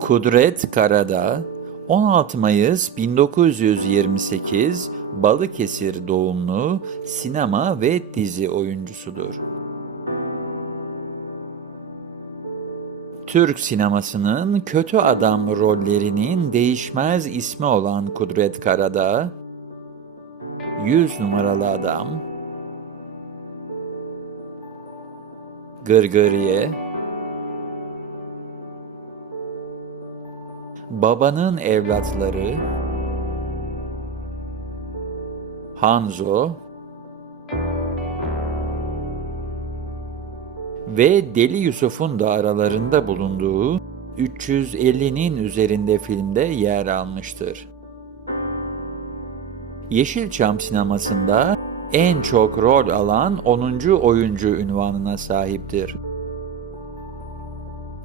Kudret Karadağ 16 Mayıs 1928 Balıkesir doğumlu sinema ve dizi oyuncusudur. Türk sinemasının kötü adam rollerinin değişmez ismi olan Kudret Karadağ, 100 numaralı adam, Gırgırye, Babanın Evlatları, Hanzo ve Deli Yusuf'un da aralarında bulunduğu 350'nin üzerinde filmde yer almıştır. Yeşilçam sinemasında en çok rol alan 10. oyuncu ünvanına sahiptir.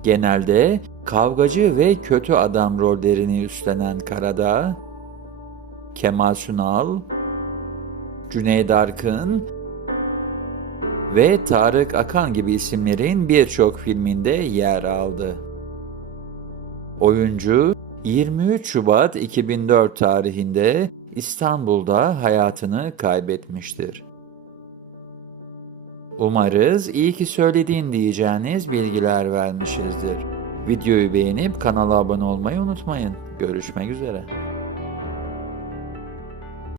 Genelde kavgacı ve kötü adam rollerini üstlenen Karadağ, Kemal Sunal, Cüneyt Arkın ve Tarık Akan gibi isimlerin birçok filminde yer aldı. Oyuncu 23 Şubat 2004 tarihinde İstanbul'da hayatını kaybetmiştir. Umarız iyi ki söylediğin diyeceğiniz bilgiler vermişizdir. Videoyu beğenip kanala abone olmayı unutmayın. Görüşmek üzere.